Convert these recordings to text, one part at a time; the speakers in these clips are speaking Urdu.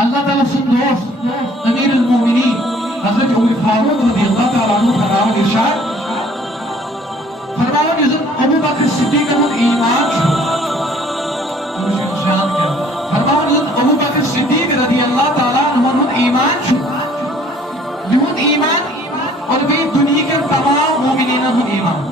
اللہ تعالیٰ سن دوست امیر المومنین حضرت عمر فاروق رضی اللہ تعالیٰ عنہ فرماون ارشاد فرماون یُس ابو بکر صدیق ہُنٛد ایمان چھُ فرماون یُس ابو بکر صدیق رضی اللہ تعالیٰ عنہ ہُنٛد ایمان چھُ یہُنٛد ایمان اور بیٚیہِ دُنیہکٮ۪ن تمام مومنیٖنن ہُنٛد ایمان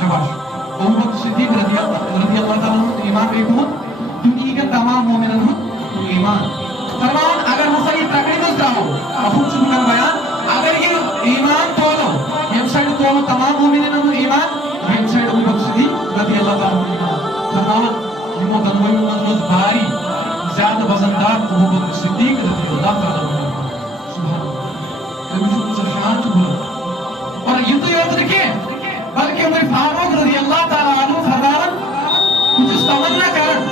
شاباش ابو بکر صدیق رضی اللہ تعالیٰ عنہ ایمان بیٚیہِ تُہُنٛد دُنیہکٮ۪ن تمام مومنن ہُنٛد ایمان فرمان اگر ہسا یہ تقریب تراو ابو چھ بیان اگر یہ ایمان تولو یم سائڈ تولو تمام مومنین ہُنٛد ایمان یم سائڈ ابو بکر صدیق رضی اللہ تعالیٰ عنہ ایمان فرمان یمو دۄنوٕنی منٛز روز باری زیادٕ وزندار ابو بکر صدیق رضی اللہ تعالیٰ عنہ سبحان اللہ تٔمِس چھُ شان چھُ بُلند اور یِتُے یوت نہٕ کینٛہہ بلکہ عمر فاروق رضی اللہ تعالیٰ عنہ فرماون بہٕ چھُس تمنا کران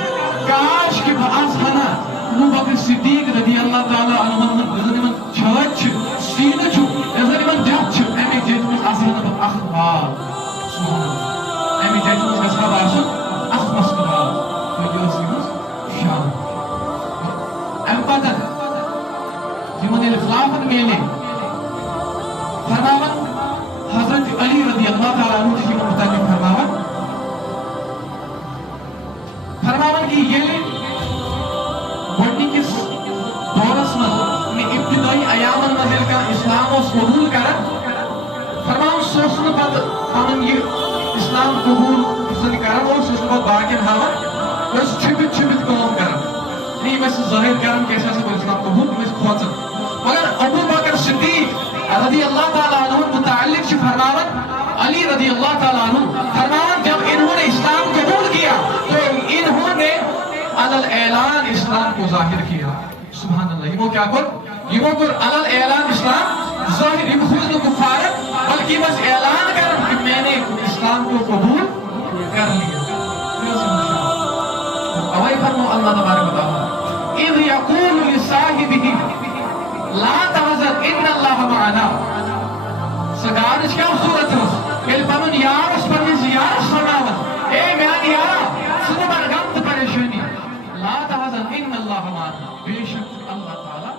کاش کہ بہٕ آسہٕ ہنا ابو بکر صدیق رضی اللہ تعالیٰ عنہ چھٲتۍ چھِ سیٖنہٕ چھُ جتھ چھُ اَمہِ جتہِ منٛز آسہٕ ہا نہٕ بہٕ اکھ بال سبحان اللہ اَمہِ جتہِ منٛز گژھِ ہا بہٕ آسُن اکھ مسکہٕ بال تہٕ یہِ ٲس یِہٕنٛز شان اَمہِ پتہٕ یِمن ییٚلہِ خلافت میلے فرماون حضرت علی رضی اللہ تعالیٰ عنہ چھِ یِمن متعلق فرماون کہ ییٚلہِ گۄڈنِکِس دورس منٛز مےٚ ابتدٲئی ایامن منٛز ییٚلہِ کانٛہہ اسلام اوس قبوٗل کران فرماون سُہ اوس نہٕ پتہٕ پنُن یہِ اسلام قبوٗل یُس زن کران اوس سُہ اوس نہٕ پتہٕ باقین ہاوان یہِ اوس چھُپِتھ چھُپِتھ کٲم کران یِم ٲسۍ ظٲہِر کران کہِ أسۍ ہسا کوٚر اسلام قبوٗل یِم ٲسۍ کھوژان مگر ابو بکر صدیق رضی اللہ تعالیٰ عنہ متعلق چھِ فرماون علی رضی اللہ تعالیٰ عنہ فرماون جب انہوں نے اسلام قبول کیا تو انہوں نے علل اعلان اسلام کو ظاہر کیا سبحان اللہ یمو کیا کور یمو کور علل اعلان اسلام ظاہر یم خود نہ کفار بلکہ بس اعلان کرن کہ میں نے اسلام کو قبول کر لیا اوے فرمو اللہ تبارک و تعالی اذ یقول لصاحبہ لا تحزن ان اللہ معنا سگانچ کیا صورت ہے ییٚلہِ پنُن یار اوس پننِس یارس وَناوان اے میانہِ یارا ژٕ نہٕ بر غم تہٕ پریشٲنی لا تحزن ان اللہ معنا بے شک اللہ تعالیٰ